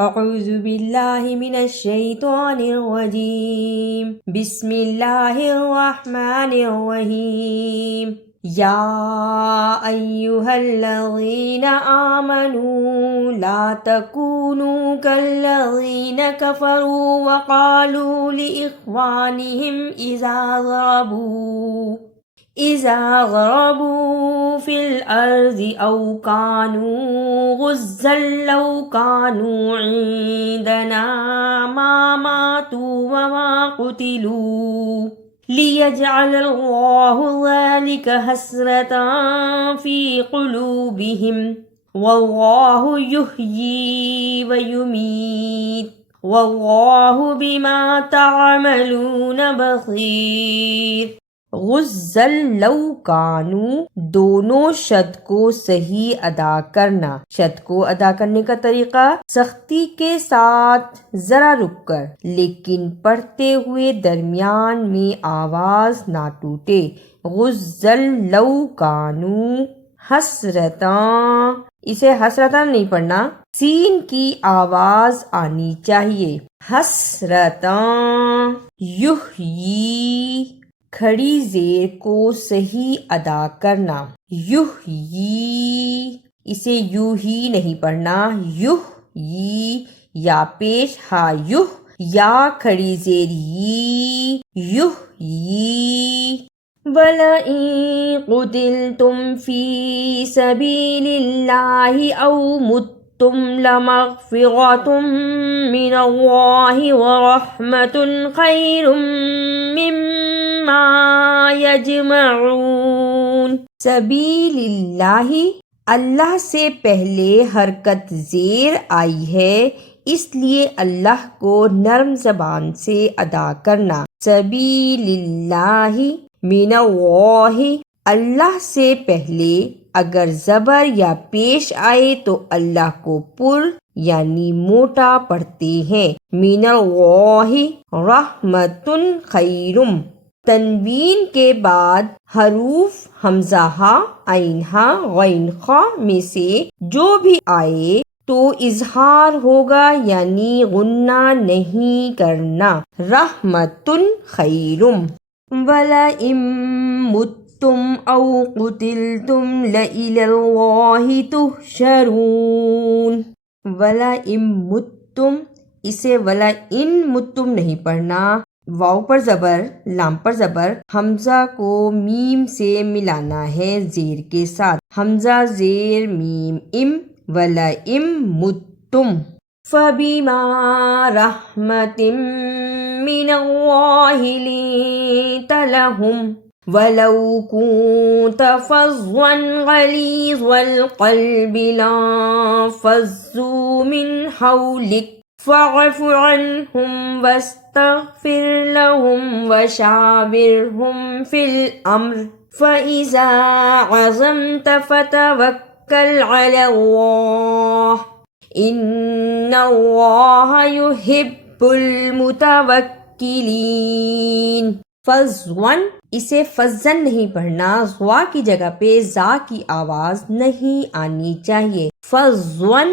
اعوذ باللہ من الشیطان الرجیم بسم اللہ الرحمن الرحیم یا ایہا الذین آمنوا لا تکونوا کالذین کفروا وقالوا لإخوانہم إذا ضربوا في الأرض أو كانوا غزا لو كانوا عندنا ما ماتوا وما قتلوا ليجعل الله ذلك حسرة في قلوبهم والله يحيي ويميت والله بما تعملون بصير۔ غزل لو کانو، دونوں شد کو صحیح ادا کرنا۔ شد کو ادا کرنے کا طریقہ سختی کے ساتھ ذرا رک کر، لیکن پڑھتے ہوئے درمیان میں آواز نہ ٹوٹے۔ غزل لو کانو، حسرتاں، اسے حسرتاں نہیں پڑھنا، سین کی آواز آنی چاہیے۔ حسرتاں، یحیی، کھڑی زیر کو صحیح ادا کرنا۔ یحیی، اسے یوں ہی نہیں پڑھنا، یحیی، یا پیش ہا یح، یا کھڑی زیر یی، یحیی۔ وَلَئِن قُتِلْتُمْ فِي سَبِيلِ اللَّهِ أَوْ مُتُّمْ لَمَغْفِرَةٌ مِّنَ اللَّهِ وَرَحْمَةٌ خَيْرٌ مِّمَّا يَجْمَعُونَ۔ سبیل اللہ، اللہ سے پہلے حرکت زیر آئی ہے، اس لیے اللہ کو نرم زبان سے ادا کرنا۔ سبیل اللہ، من اللہ، اللہ سے پہلے اگر زبر یا پیش آئے تو اللہ کو پر یعنی موٹا پڑھتے ہیں۔ من اللہ، رحمت خیرم، تنوین کے بعد حروف حمزہ ہا، عین ہا، غین خا میں سے جو بھی آئے تو اظہار ہوگا یعنی غنہ نہیں کرنا۔ رحمت خیرم۔ وَلَئِن مُتُّمْ أَوْ قُتِلْتُمْ لَإِلَى اللَّهِ تُحْشَرُونَ۔ وَلَئِن مُتُّمْ، اسے وَلَئِن مُتُّمْ نہیں پڑھنا، واو پر زبر، لام پر زبر، حمزہ کو میم سے ملانا ہے زیر کے ساتھ، حمزہ زیر میم ام، وَلَئِن مُتُّمْ فَبِمَا رَحْمَةٍ مِّنَ اللَّهِ لِنتَ لَهُمْ وَلَوْ كُنتَ فَظًّا غَلِيظَ الْقَلْبِ لَانفَضُّوا مِنْ حَوْلِكَ فَاعْفُ عَنْهُمْ وَاسْتَغْفِرْ لَهُمْ وَشَاوِرْهُمْ فِي الْأَمْرِ فَإِذَا عَزَمْتَ فَتَوَكَّلْ عَلَى اللَّهِ إِنَّ اللَّهَ يُحِبُّ الْمُتَوَكِّلِينَ۔ فَضًّا، اسے فضن نہیں پڑھنا، ضا کی جگہ پہ زا کی آواز نہیں آنی چاہیے۔ فضًا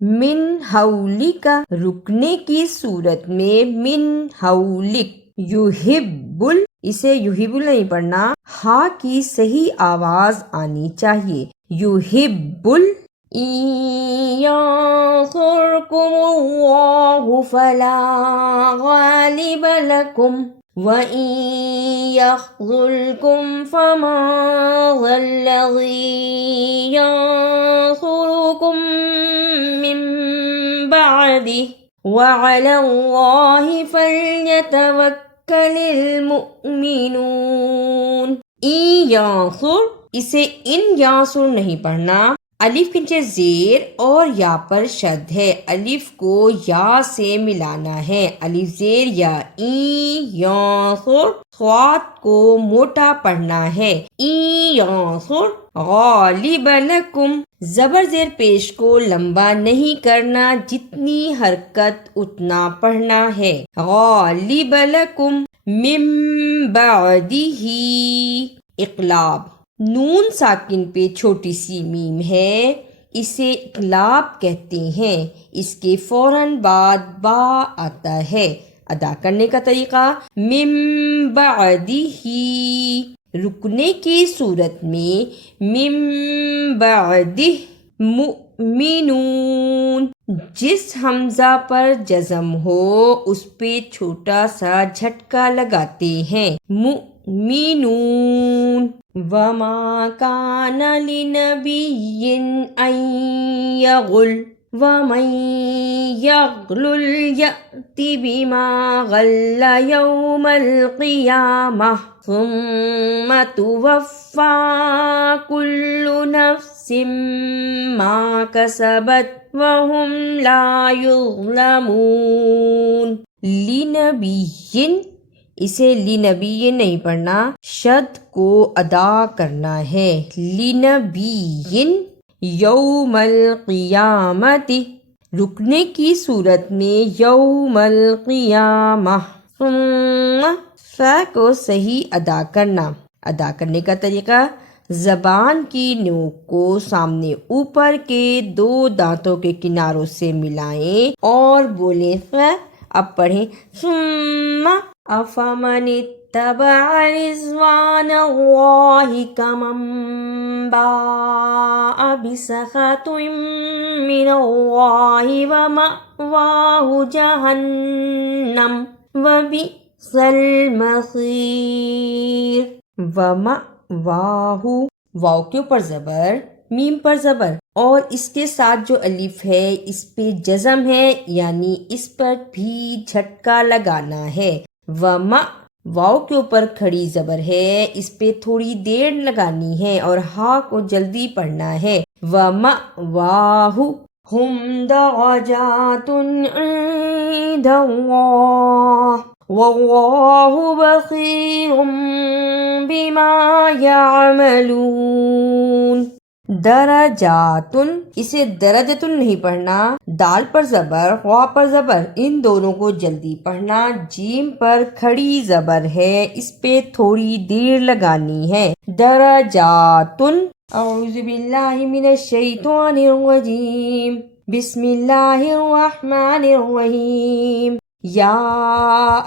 من حولک، رکنے کی صورت میں من حولک۔ یحب، اسے یحب نہیں پڑھنا، ہا کی صحیح آواز آنی چاہیے۔ یحب، إِن يَنصُرْكُمُ اللَّهُ فَلَا غَالِبَ لَكُمْ وَإِن يَخْذُلْكُمْ فَمَن ذَا الَّذِي يَنصُرُكُم مِّن بَعْدِهِ وَعَلَى اللَّهِ فَلْيَتَوَكَّلِ الْمُؤْمِنُونَ۔ إِن يَنصُر، اسے ان یانصر نہیں پڑھنا، الف کے نیچے زیر اور یا پر شد ہے، الف کو یا سے ملانا ہے، الف زیر یا۔ این یانصر، صاد کو موٹا پڑھنا ہے۔ این یانصر غالب لکم، زبر زیر پیش کو لمبا نہیں کرنا، جتنی حرکت اتنا پڑھنا ہے۔ غالب لکم من بعدہ، اقلاب، نون ساکن پہ چھوٹی سی میم ہے، اسے اقلاب کہتے ہیں، اس کے فوراً بعد با آتا ہے۔ ادا کرنے کا طریقہ من بعدہ، رکنے کی صورت میں من بعدہ مؤمنون، جس حمزہ پر جزم ہو اس پہ چھوٹا سا جھٹکا لگاتے ہیں، مؤمنون۔ وما کان لنبی ان یغل ومن یغلل یأت بما غل یوم القیامہ ثم توفی کل نفس ما کسبت وہم لا یظلمون۔ لنبی، اسے لنبی نہیں پڑھنا، شد کو ادا کرنا ہے۔ لنبی یوم القیامت، رکنے کی صورت میں یوم القیامہ۔ ثم، فا کو صحیح ادا کرنا۔ ادا کرنے کا طریقہ زبان کی نوک کو سامنے اوپر کے 2 دانتوں کے کناروں سے ملائیں اور بولیں فا۔ اب پڑھیں ثم افمن اتبع رضوان اللہ کمن باء بسخط من اللہ ومأواہ جہنم وبئس المصیر۔ ومأواہ، واو کے اوپر زبر، میم پر زبر، اور اس کے ساتھ جو الف ہے اس پہ جزم ہے، یعنی اس پر بھی جھٹکا لگانا ہے۔ وما، واو کے اوپر کھڑی زبر ہے، اس پہ تھوڑی دیر لگانی ہے اور ہا کو جلدی پڑھنا ہے۔ ومأواہ ہم درجات عند اللہ واللہ بصیر بما یعملون۔ درجاتن، اسے درجتن نہیں پڑھنا، دال پر زبر، خوا پر زبر، ان دونوں کو جلدی پڑھنا۔ جیم پر کھڑی زبر ہے، اس پہ تھوڑی دیر لگانی ہے۔ درجاتن۔ اعوذ باللہ من الشیطان الرجیم، بسم اللہ الرحمن الرحیم۔ یا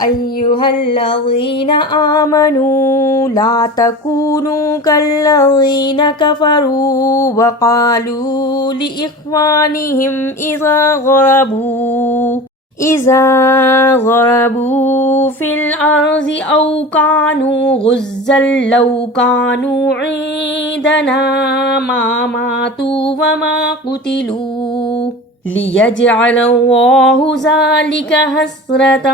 ایہا الذین آمنوا لا تکونوا کالذین کفروا وقالوا لإخوانہم اذا ضربوا فی الارض او کانوا غزا لو کانوا عندنا ما ماتوا وما قتلوا لِيَجْعَلَ اللَّهُ ذَلِكَ حَسْرَةً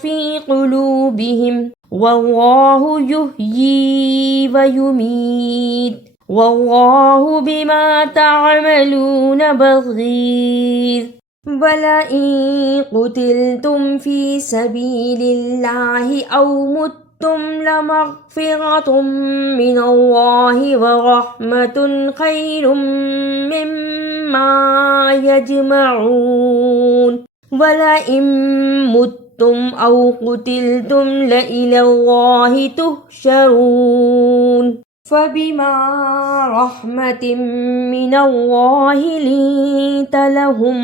فِي قُلُوبِهِمْ وَاللَّهُ يُحْيِي وَيُمِيتُ وَاللَّهُ بِمَا تَعْمَلُونَ بَصِيرٌ۔ وَلَئِن قُتِلْتُمْ فِي سَبِيلِ اللَّهِ أَوْ مُتُّمْ لَمَغْفِرَةٌ مِّنَ اللَّهِ وَرَحْمَةٌ خَيْرٌ مِّمَّا يَجْمَعُونَ۔ وَلَئِن مُتُّمْ أَوْ قُتِلْتُمْ لَإِلَى اللَّهِ تُحْشَرُونَ۔ فَبِمَا رَحْمَةٍ مِّنَ اللَّهِ لِنتَ لَهُمْ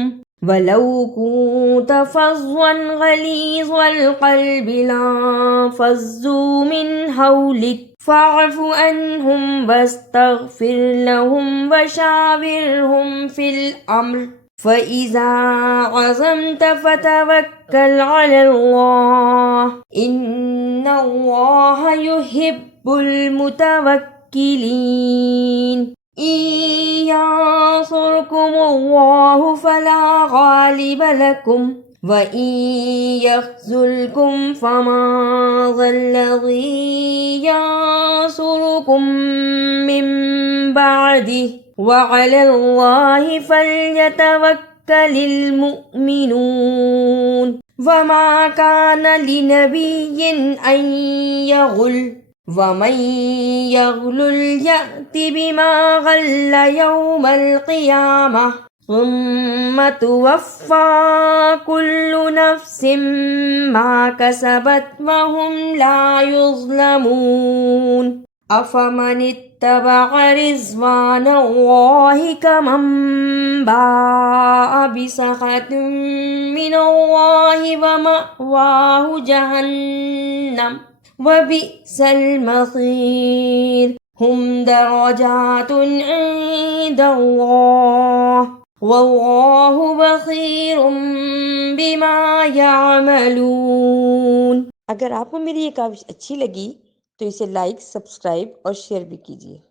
وَلَوْ كُنتَ فَظًّا غَلِيظَ الْقَلْبِ لَانفَضُّوا مِنْ حَوْلِكَ فَاعْفُ عَنْهُمْ وَاسْتَغْفِرْ لَهُمْ وَشَاوِرْهُمْ فِي الْأَمْرِ فَإِذَا عَزَمْتَ فَتَوَكَّلْ عَلَى اللَّهِ إِنَّ اللَّهَ يُحِبُّ الْمُتَوَكِّلِينَ۔ إِن يَنصُرْكُمُ اللَّهُ فَلَا غَالِبَ لَكُمْ وَإِن يَخْذُلْكُمْ فَمَن ذَا الَّذِي يَنصُرُكُم مِّن بَعْدِهِ وَعَلَى اللَّهِ فَلْيَتَوَكَّلِ الْمُؤْمِنُونَ۔ وَمَا كَانَ لِنَبِيٍّ أَن يَغُلَّ وَمَن يَغْلُلْ يَأْتِ بِمَا غَلَّ يَوْمَ الْقِيَامَةِ ثُمَّ تُوَفَّى كُلُّ نَفْسٍ مَا كَسَبَتْ وَهُمْ لَا يُظْلَمُونَ۔ أفمن اتبع رضوان الله كمن باء بسخط من الله ومأواه جهنم وبئس المصير هم درجات عند الله والله بصير بما يعملون۔ اگر آپ کو میری یہ کاوش اچھی لگی تو اسے لائک، سبسکرائب اور شیئر بھی کیجیے۔